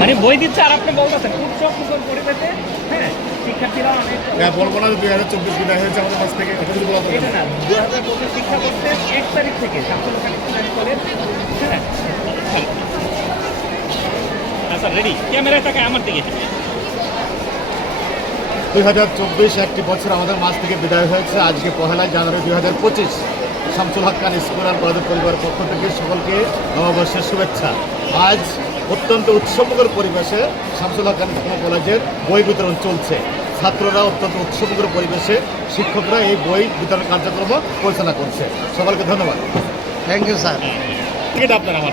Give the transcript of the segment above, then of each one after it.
মানে বই দিচ্ছে আর আপনি বলতেছেন পরিবেশে হ্যাঁ শিক্ষার্থীরা অনেক হ্যাঁ বলব না দুই হাজার চব্বিশ বিদায় হয়েছে আমাদের কাছ থেকে এটা বলা দরকার না। দু হাজার পঁচিশ শিক্ষা এক তারিখ থেকে শামসুল কলেজ হ্যাঁ। আচ্ছা রেডি ক্যামেরায় আমার দিকে দুই হাজার চব্বিশ একটি বছর আমাদের মাস থেকে বিদায় হয়েছে আজকে পহেলা জানুয়ারি দুই হাজার পঁচিশ। শামসুল হক খান স্কুল আর কলেজ পরিবার পক্ষ থেকে সকলকে নববর্ষের শুভেচ্ছা। আজ অত্যন্ত উৎসবমুখর পরিবেশে শামসুল হক খান কলেজের বই বিতরণ চলছে। ছাত্ররা অত্যন্ত উৎসবমুখর পরিবেশে শিক্ষকরা এই বই বিতরণ কার্যক্রম পরিচালনা করছে। সকলকে ধন্যবাদ। থ্যাংক ইউ স্যার আপনার আমার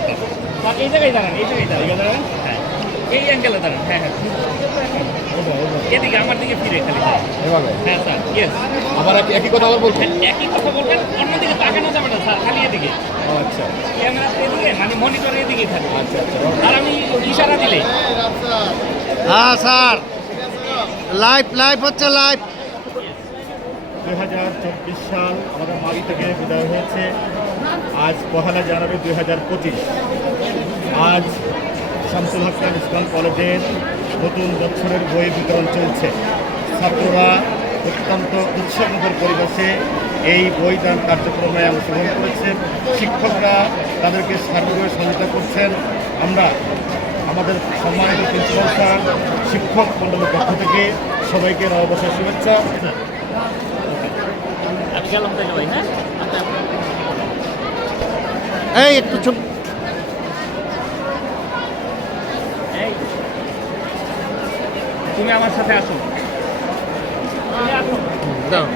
এই জায়গায় দাঁড়ান এই জায়গায় দাঁড়ান এই অ্যাঙ্গেলে দাঁড়ান হ্যাঁ হ্যাঁ। এদিকে আমার দিকে ফিরে খালি। এভাবে? হ্যাঁ স্যার ইয়েস আবার একই- একই কথা আবার বলছেন? একই কথা বলবেন অন্যদিকে তাকানো যাবে না স্যার খালি এদিকে। আচ্ছা। ক্যামেরা এদিকে মানে মনিটর এদিকে থাকবে আচ্ছা আচ্ছা আর আমি ইশারা দিলে? হ্যাঁ স্যার। লাইভ লাইভ হচ্ছে লাইভ দুই হাজার চব্বিশ সাল আমাদের মারি থেকে বিদায় হয়েছে। আজ পহেলা জানুয়ারি দুই হাজার পঁচিশ। আজ শামসুল হক খান ইসলাম কলেজের নতুন বছরের বই বিতরণ চলছে। ছাত্ররা অত্যন্ত উৎসবমুখর পরিবেশে এই বই দান কার্যক্রমে অংশগ্রহণ করেছেন। শিক্ষকরা তাদেরকে সার্বিকভাবে সহযোগিতা করছেন। আমরা আমাদের সম্মানিত প্রিন্সিপাল স্যার শিক্ষক মণ্ডলের পক্ষ থেকে সবাইকে নববর্ষের শুভেচ্ছা। হ্যাঁ? এই একটু তুমি আমার সাথে আসো দাও